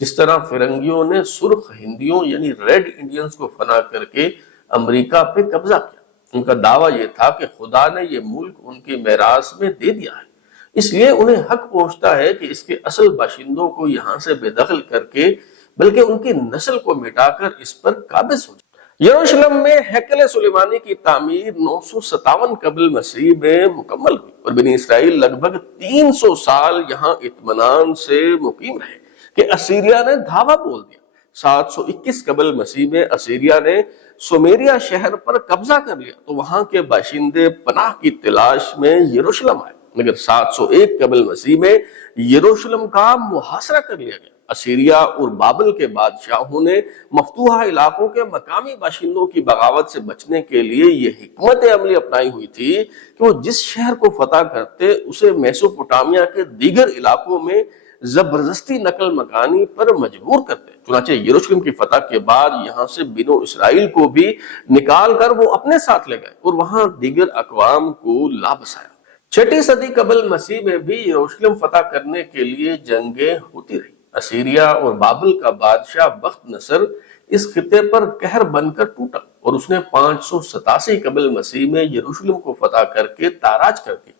جس طرح فرنگیوں نے سرخ ہندیوں یعنی ریڈ انڈینز کو فنا کر کے امریکہ پہ قبضہ کیا۔ ان کا دعویٰ یہ تھا کہ خدا نے یہ ملک ان کے میراث میں دے دیا ہے، اس لیے انہیں حق پہنچتا ہے کہ اس کے اصل باشندوں کو یہاں سے بے دخل کر کے بلکہ ان کی نسل کو مٹا کر اس پر قابض ہو جائے۔ یروشلم میں ہیکل سلیمانی کی تعمیر 957 قبل مسیح میں مکمل ہوئی اور بنی اسرائیل لگ بھگ 300 سال یہاں اطمینان سے مقیم رہے کہ اسیریا نے دھاوا بول دیا۔ 721 قبل مسیح میں اسیریا نے سومیریا شہر پر قبضہ کر لیا تو وہاں کے باشندے پناہ کی تلاش میں یروشلم آئے، مگر 701 قبل مسیح میں یروشلم کا محاصرہ کر لیا گیا۔ اسیریا اور بابل کے بادشاہوں نے مفتوحہ علاقوں کے مقامی باشندوں کی بغاوت سے بچنے کے لیے یہ حکمت عملی اپنائی ہوئی تھی کہ وہ جس شہر کو فتح کرتے اسے میسوپوٹامیہ کے دیگر علاقوں میں زبردستی نقل مکانی پر مجبور کرتے۔ چنانچہ یروشلم کی فتح کے بعد یہاں سے بنو اسرائیل کو بھی نکال کر وہ اپنے ساتھ لے گئے اور وہاں دیگر اقوام کو لا بسایا۔ 6 صدی قبل مسیح میں بھی یروشلم فتح کرنے کے لیے جنگیں ہوتی رہی۔ اسیریا اور بابل کا بادشاہ بخت نصر اس خطے پر قہر بن کر ٹوٹا اور اس نے 587 قبل مسیح میں یروشلم کو فتح کر کے تاراج کر دیا۔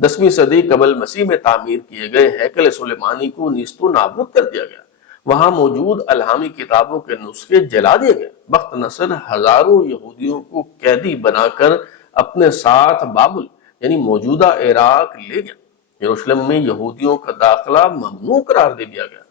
10ویں صدی قبل مسیح میں تعمیر کیے گئے ہیکل سلیمانی کو نیست و نابود کر دیا گیا۔ وہاں موجود الہامی کتابوں کے نسخے جلا دیے گئے۔ بخت نصر ہزاروں یہودیوں کو قیدی بنا کر اپنے ساتھ بابل یعنی موجودہ عراق لے گیا۔ یروشلم میں یہودیوں کا داخلہ ممنوع قرار دے دیا گیا۔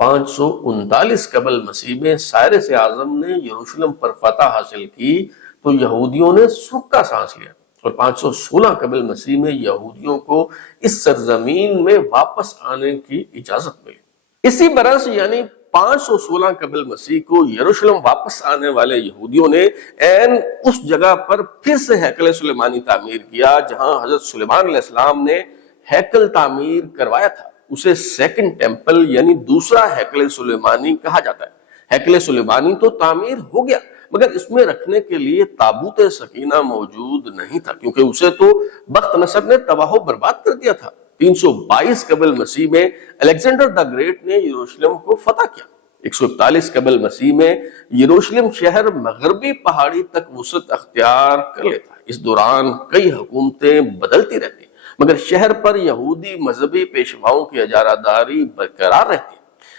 539 قبل مسیح میں سائرس اعظم نے یروشلم پر فتح حاصل کی تو یہودیوں نے سکھ کا سانس لیا اور 516 قبل مسیح میں یہودیوں کو اس سرزمین میں واپس آنے کی اجازت ملی۔ اسی برس یعنی 516 قبل مسیح کو یروشلم واپس آنے والے یہودیوں نے عین اس جگہ پر پھر سے ہیکل سلیمانی تعمیر کیا جہاں حضرت سلیمان علیہ السلام نے ہیکل تعمیر کروایا تھا۔ اسے سیکنڈ ٹیمپل یعنی دوسرا ہیکل سلیمانی کہا جاتا ہے۔ ہیکل سلیمانی تو تعمیر ہو گیا مگر اس میں رکھنے کے لیے تابوت سکینہ موجود نہیں تھا کیونکہ اسے تو بخت نصر نے تباہ و برباد کر دیا تھا۔ 322 قبل مسیح میں الیگزینڈر دا گریٹ نے یروشلم کو فتح کیا۔ 141 قبل مسیح میں یروشلم شہر مغربی پہاڑی تک وسعت اختیار کر لیتا ہے۔ اس دوران کئی حکومتیں بدلتی رہتی مگر شہر پر یہودی مذہبی پیشواؤں کی اجارہ داری برقرار رہتی۔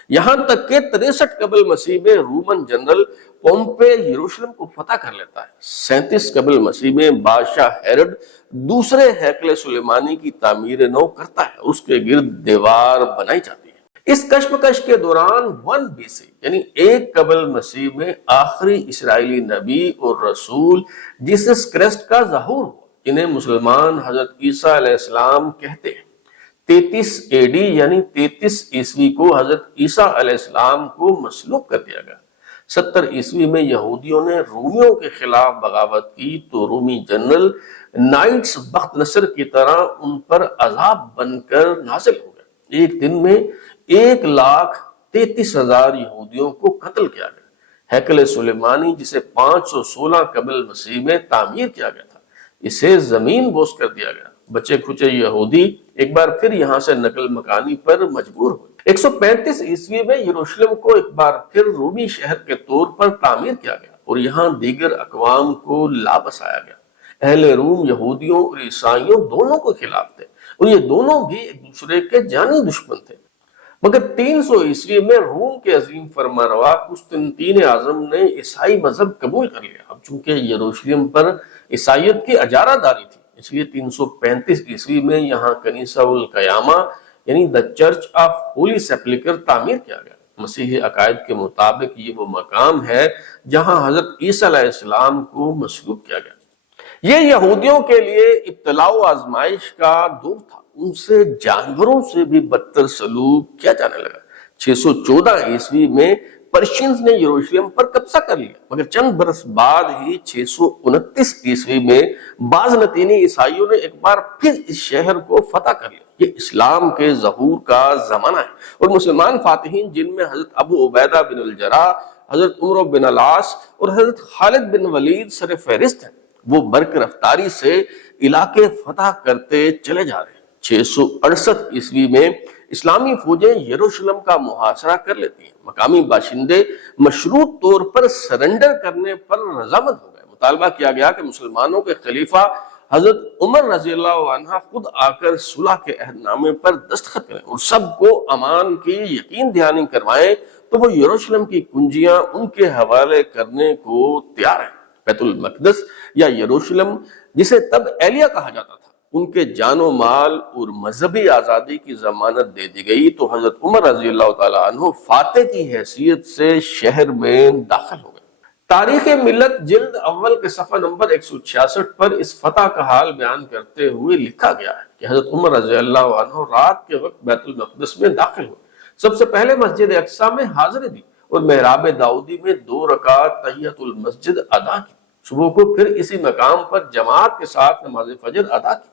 یہاں تک کہ 63 قبل مسیح میں رومن جنرل پومپے یروشلم کو فتح کر لیتا ہے۔ 37 قبل مسیح میں بادشاہ ہیرڈ دوسرے ہیکل سلیمانی کی تعمیر نو کرتا ہے، اس کے گرد دیوار بنائی جاتی ہے۔ اس کشمکش کے دوران 1 BC یعنی 1 قبل مسیح میں آخری اسرائیلی نبی اور رسول جیسس کرسٹ کا ظہور ہوا جنہیں مسلمان حضرت عیسیٰ علیہ السلام کہتے ہیں۔ 33 AD یعنی 33 عیسوی کو حضرت عیسیٰ علیہ السلام کو مسلوب کر دیا گیا۔ 70 عیسوی میں یہودیوں نے رومیوں کے خلاف بغاوت کی تو رومی جنرل نائٹس بخت نصر کی طرح ان پر عذاب بن کر نازل ہو گئے۔ ایک دن میں 1,33,000 یہودیوں کو قتل کیا گیا۔ ہیکل سلیمانی جسے 516 قبل مسیح میں تعمیر کیا گیا تھا اسے زمین بوس کر دیا گیا۔ بچے کھچے یہودی ایک بار پھر یہاں سے نقل مکانی پر مجبور ہوئے۔ 135 عیسوی میں یروشلم کو ایک بار پھر رومی شہر کے طور پر تعمیر کیا گیا اور یہاں دیگر اقوام کو لا بسایا گیا۔ اہل روم یہودیوں اور عیسائیوں دونوں کے خلاف تھے اور یہ دونوں بھی ایک دوسرے کے جانی دشمن تھے، مگر 300 عیسوی میں روم کے عظیم فرمانروا قسطنطین اعظم نے عیسائی مذہب قبول کر لیا۔ اب چونکہ یروشلم پر عیسائیت کی اجارہ داری تھی اس لیے 335 عیسوی میں یہاں کنیسہ القیامہ یعنی دا چرچ آف ہولی سیپلکر تعمیر کیا گیا۔ مسیحی عقائد کے مطابق یہ وہ مقام ہے جہاں حضرت عیسیٰ علیہ السلام کو مصلوب کیا گیا۔ یہ یہودیوں کے لیے ابتلاء و آزمائش کا دور تھا، ان سے جانوروں سے بھی بدتر سلوک کیا جانے لگا۔ 614 عیسوی میں پرشینز نے یروشلم پر قبضہ کر لیا مگر چند برس بعد ہی 629 عیسوی میں بازنطینی عیسائیوں نے ایک بار پھر اس شہر کو فتح کر لیا۔ یہ اسلام کے ظہور کا زمانہ ہے اور مسلمان فاتحین جن میں حضرت ابو عبیدہ بن الجراح، حضرت عمرو بن العاص اور حضرت خالد بن ولید سر فہرست ہیں، وہ برق رفتاری سے علاقے فتح کرتے چلے جا رہے ہیں۔ 668 عیسوی میں اسلامی فوجیں یروشلم کا محاصرہ کر لیتی ہیں۔ مقامی باشندے مشروط طور پر سرنڈر کرنے پر رضامند ہو گئے۔ مطالبہ کیا گیا کہ مسلمانوں کے خلیفہ حضرت عمر رضی اللہ عنہ خود آ کر صلح کے عہد نامے پر دستخط کریں اور سب کو امان کی یقین دہانی کروائیں تو وہ یروشلم کی کنجیاں ان کے حوالے کرنے کو تیار ہیں۔ بیت المقدس یا یروشلم، جسے تب ایلیا کہا جاتا تھا، ان کے جان و مال اور مذہبی آزادی کی ضمانت دے دی گئی تو حضرت عمر رضی اللہ تعالیٰ عنہ فاتح کی حیثیت سے شہر میں داخل ہو گئے۔ تاریخ ملت جلد اول کے صفحہ نمبر 166 پر اس فتح کا حال بیان کرتے ہوئے لکھا گیا ہے کہ حضرت عمر رضی اللہ عنہ رات کے وقت بیت المقدس میں داخل ہوئے۔ سب سے پہلے مسجد اقصی میں حاضری دی اور محراب داؤدی میں 2 رکعت تحیۃ المسجد ادا کی۔ صبح کو پھر اسی مقام پر جماعت کے ساتھ نماز فجر ادا کی۔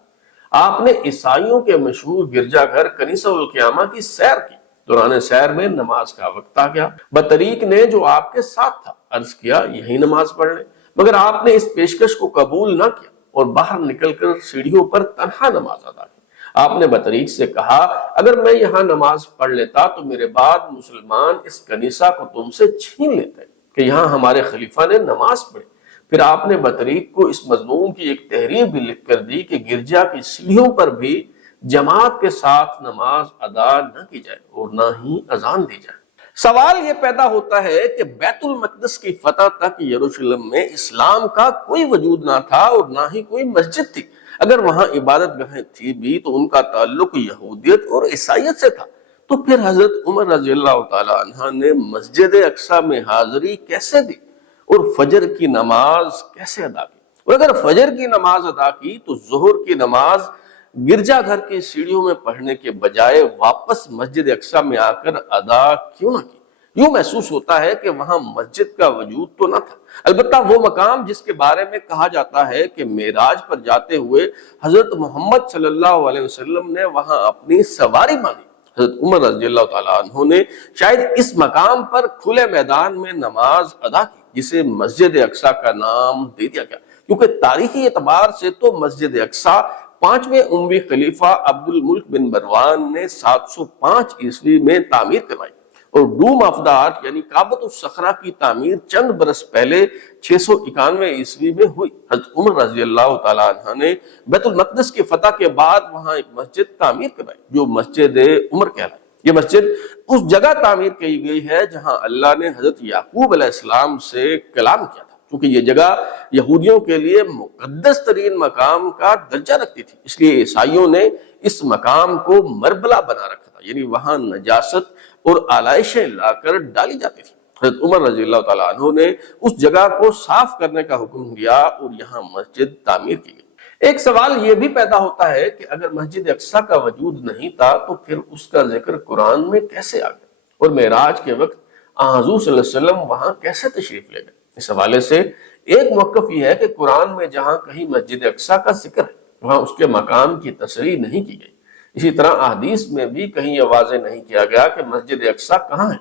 آپ نے عیسائیوں کے مشہور گرجا گھر کنیسہ القیامہ کی سیر کی۔ دوران سیر میں نماز کا وقت آ گیا۔ بطریق نے جو آپ کے ساتھ تھا عرض کیا یہی نماز پڑھ لیں، مگر آپ نے اس پیشکش کو قبول نہ کیا اور باہر نکل کر سیڑھیوں پر تنہا نماز ادا کی۔ آپ نے بطریق سے کہا اگر میں یہاں نماز پڑھ لیتا تو میرے بعد مسلمان اس کنیسہ کو تم سے چھین لیتے کہ یہاں ہمارے خلیفہ نے نماز پڑھی۔ پھر آپ نے بطریق کو اس مضمون کی ایک تحریر بھی لکھ کر دی کہ گرجا کی سیڑھیوں پر بھی جماعت کے ساتھ نماز ادا نہ کی جائے اور نہ ہی اذان دی جائے۔ سوال یہ پیدا ہوتا ہے کہ بیت المقدس کی فتح تک یروشلم میں اسلام کا کوئی وجود نہ تھا اور نہ ہی کوئی مسجد تھی۔ اگر وہاں عبادت گاہیں تھی بھی تو ان کا تعلق یہودیت اور عیسائیت سے تھا، تو پھر حضرت عمر رضی اللہ تعالی عنہ نے مسجد اقصی میں حاضری کیسے دی اور فجر کی نماز کیسے ادا کی؟ اور اگر فجر کی نماز ادا کی تو ظہر کی نماز گرجا گھر کی سیڑھیوں میں پڑھنے کے بجائے واپس مسجد اقصی میں آ کر ادا کیوں نہ کی؟ یوں محسوس ہوتا ہے کہ وہاں مسجد کا وجود تو نہ تھا، البتہ وہ مقام جس کے بارے میں کہا جاتا ہے کہ معراج پر جاتے ہوئے حضرت محمد صلی اللہ علیہ وسلم نے وہاں اپنی سواری باندھی۔ حضرت عمر رضی اللہ تعالیٰ عنہ نے شاید اس مقام پر کھلے میدان میں نماز ادا کی جسے مسجد اقصی کا نام دے دیا گیا، کیونکہ تاریخی اعتبار سے تو مسجد اقصی 5ویں اموی خلیفہ عبد الملک بن مروان نے 705 عیسوی میں تعمیر کروائی اور ڈوم آف دا آرک یعنی کعبۃ الصخرہ کی تعمیر چند برس پہلے 691 عیسوی میں ہوئی۔ حضرت عمر رضی اللہ تعالیٰ عنہ نے بیت المقدس کی فتح کے بعد وہاں ایک مسجد تعمیر کرائی جو مسجد عمر کہلائی۔ یہ مسجد اس جگہ تعمیر کی گئی ہے جہاں اللہ نے حضرت یعقوب علیہ السلام سے کلام کیا تھا، کیونکہ یہ جگہ یہودیوں کے لیے مقدس ترین مقام کا درجہ رکھتی تھی، اس لیے عیسائیوں نے اس مقام کو مربلہ بنا رکھا تھا، یعنی وہاں نجاست اور آلائشیں لا کر ڈالی جاتی تھی۔ حضرت عمر رضی اللہ تعالیٰ عنہ نے اس جگہ کو صاف کرنے کا حکم دیا اور یہاں مسجد تعمیر کی گئی۔ ایک سوال یہ بھی پیدا ہوتا ہے کہ اگر مسجد اقصی کا وجود نہیں تھا تو پھر اس کا ذکر قرآن میں کیسے آ گیا اور معراج کے وقت حضور صلی اللہ علیہ وسلم وہاں کیسے تشریف لے گئے؟ اس حوالے سے ایک موقف یہ ہے کہ قرآن میں جہاں کہیں مسجد اقصی کا ذکر ہے وہاں اس کے مقام کی تصریح نہیں کی گئی۔ اسی طرح احادیث میں بھی کہیں یہ واضح نہیں کیا گیا کہ مسجد اقصی کہاں ہے،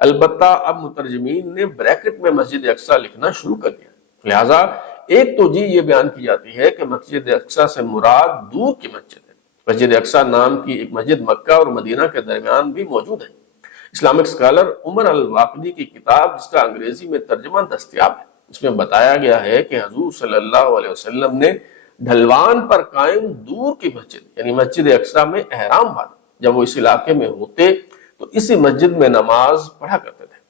البتہ اب مترجمین نے بریکٹ میں مسجد اقصی لکھنا شروع کر دیا۔ لہٰذا ایک توجیہ یہ بیان کی جاتی ہے کہ مسجد اقصی سے مراد دور کی مسجد ہے۔ مسجد اقصی نام کی ایک مسجد مکہ اور مدینہ کے درمیان بھی موجود ہے۔ اسلامک اسکالر عمر الواقدی کی کتاب جس کا انگریزی میں ترجمہ دستیاب ہے، اس میں بتایا گیا ہے کہ حضور صلی اللہ علیہ وسلم نے ڈھلوان پر قائم دور کی مسجد یعنی مسجد اقصی میں احرام باندھا۔ جب وہ اس علاقے میں ہوتے تو اسی مسجد میں نماز پڑھا کرتے تھے۔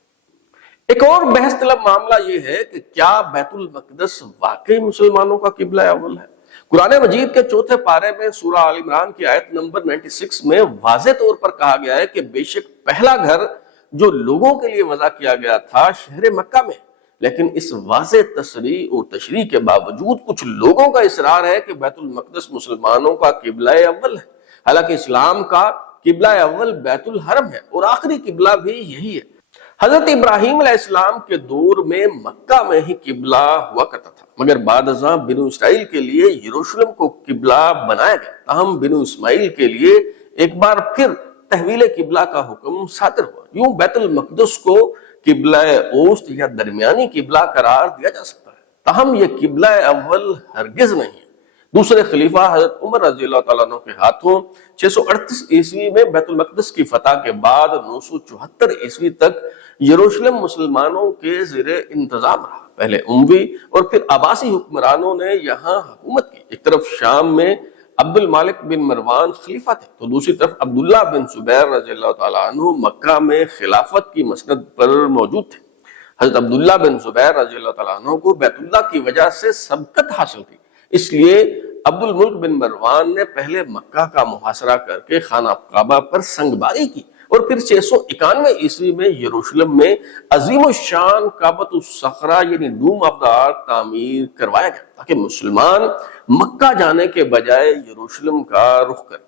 ایک اور بحث طلب معاملہ یہ ہے کہ کیا بیت المقدس واقعی مسلمانوں کا قبلہ اول ہے؟ قرآن مجید کے 4 پارے میں سورہ آل عمران کی آیت نمبر 96 میں واضح طور پر کہا گیا ہے کہ بے شک پہلا گھر جو لوگوں کے لیے وضع کیا گیا تھا شہر مکہ میں، لیکن اس واضح تصریح اور تشریح کے باوجود کچھ لوگوں کا اصرار ہے کہ بیت المقدس مسلمانوں کا قبلہ اول ہے، حالانکہ اسلام کا قبلہ اول بیت الحرم ہے اور آخری قبلہ بھی یہی ہے۔ حضرت ابراہیم علیہ السلام کے دور میں مکہ میں ہی قبلہ ہوا کرتا تھا، مگر بعد ازاں بنو اسرائیل کے لیے یروشلم کو قبلہ بنایا گیا، تاہم بنو اسماعیل کے لیے ایک بار پھر تحویل قبلہ کا حکم صادر ہوا۔ یوں بیت المقدس کو قبلہ اوسط یا درمیانی قبلہ قرار دیا جا سکتا ہے، تاہم یہ قبلہ اول ہرگز نہیں ہے۔ دوسرے خلیفہ حضرت عمر رضی اللہ تعالیٰ عنہ کے ہاتھوں 638 عیسوی میں بیت المقدس کی فتح کے بعد 974 عیسوی تک یروشلم مسلمانوں کے زیر انتظام رہا۔ پہلے اموی اور پھر عباسی حکمرانوں نے یہاں حکومت کی۔ ایک طرف شام میں عبد المالک بن مروان خلیفہ تھے تو دوسری طرف عبداللہ بن زبیر رضی اللہ تعالیٰ عنہ مکہ میں خلافت کی مسند پر موجود تھے۔ حضرت عبداللہ بن زبیر رضی اللہ تعالیٰ عنہ کو بیت اللہ کی وجہ سے سبقت حاصل تھی، اس لیے عبد الملک بن مروان نے پہلے مکہ کا محاصرہ کر کے خانہ کعبہ پر سنگباری کی اور پھر 691 عیسوی میں یروشلم میں عظیم الشان کعبۃ الصخرہ یعنی ڈوم آف دا آرک تعمیر کروایا گیا تاکہ مسلمان مکہ جانے کے بجائے یروشلم کا رخ کریں۔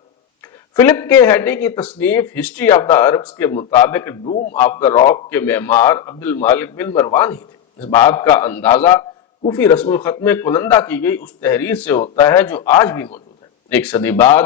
فلپ کے ہیڈی کی تصنیف ہسٹری آف دا عربس کے مطابق ڈوم آف دا راک کے معمار عبد المالک بن مروان ہی تھے۔ اس بات کا اندازہ کوفی رسم الخط میں کنندہ کی گئی اس تحریر سے ہوتا ہے جو آج بھی موجود ہے۔ ایک صدی بعد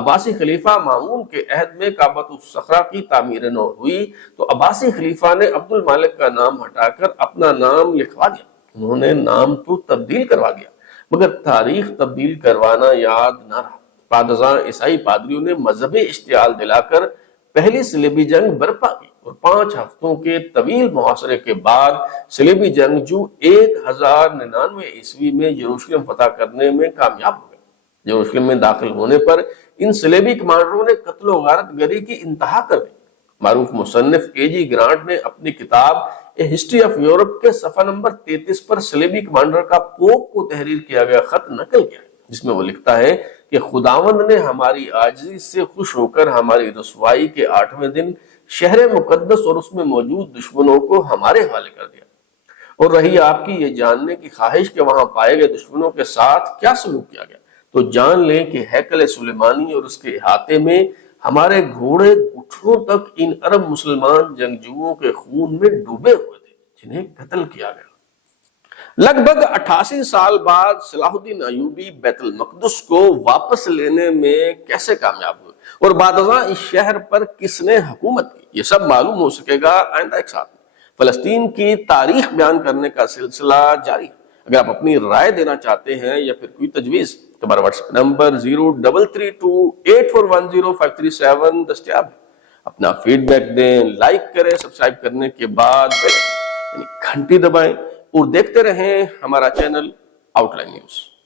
عباسی خلیفہ مامون کے عہد میں کعبۃ الصخرہ کی تعمیر نو ہوئی تو عباسی خلیفہ نے عبد المالک کا نام ہٹا کر اپنا نام لکھوا دیا۔ انہوں نے نام تو تبدیل کروا دیا مگر تاریخ تبدیل کروانا یاد نہ رہا۔ بعد ازاں عیسائی پادریوں نے مذہبی اشتعال دلا کر پہلی صلیبی جنگ برپا کی اور 5 ہفتوں کے طویل محاصرے کے بعد صلیبی جنگجو 1099 عیسوی میں یروشلم فتح کرنے میں کامیاب ہو گئے۔ یروشلم میں داخل ہونے پر ان صلیبی کمانڈروں نے قتل و غارت گری کی انتہا کر دی۔ معروف مصنف اے جی گرانٹ نے اپنی کتاب اے ہسٹری آف یورپ کے صفحہ نمبر 33 پر صلیبی کمانڈر کا پوپ کو تحریر کیا گیا خط نقل کیا ہے، جس میں وہ لکھتا ہے کہ خداوند نے ہماری عاجزی سے خوش ہو کر ہماری رسوائی کے 8ویں دن شہر مقدس اور اس میں موجود دشمنوں کو ہمارے حوالے کر دیا، اور رہی آپ کی یہ جاننے کی خواہش کہ وہاں پائے گئے دشمنوں کے ساتھ کیا سلوک کیا گیا تو جان لیں کہ ہیکل سلیمانی اور اس کے احاطے میں ہمارے گھوڑے گھٹنوں تک ان عرب مسلمان جنگجوؤں کے خون میں ڈوبے ہوئے تھے جنہیں قتل کیا گیا۔ لگ بھگ 88 سال بعد صلاح الدین ایوبی بیت المقدس کو واپس لینے میں کیسے کامیاب ہوئے اور بعد ازاں اس شہر پر کس نے حکومت کی، یہ سب معلوم ہو سکے گا آئندہ ایک ساتھ میں۔ فلسطین کی تاریخ بیان کرنے کا سلسلہ جاری ہے۔ اگر آپ اپنی رائے دینا چاہتے ہیں یا پھر کوئی تجویز تو ہمارا واٹس ایپ نمبر 033284105337 دستیاب ہے۔ اپنا فیڈ بیک دیں، لائک کریں، سبسکرائب کرنے کے بعد بیل یعنی گھنٹی دبائیں اور دیکھتے رہیں ہمارا چینل آؤٹ لائن نیوز۔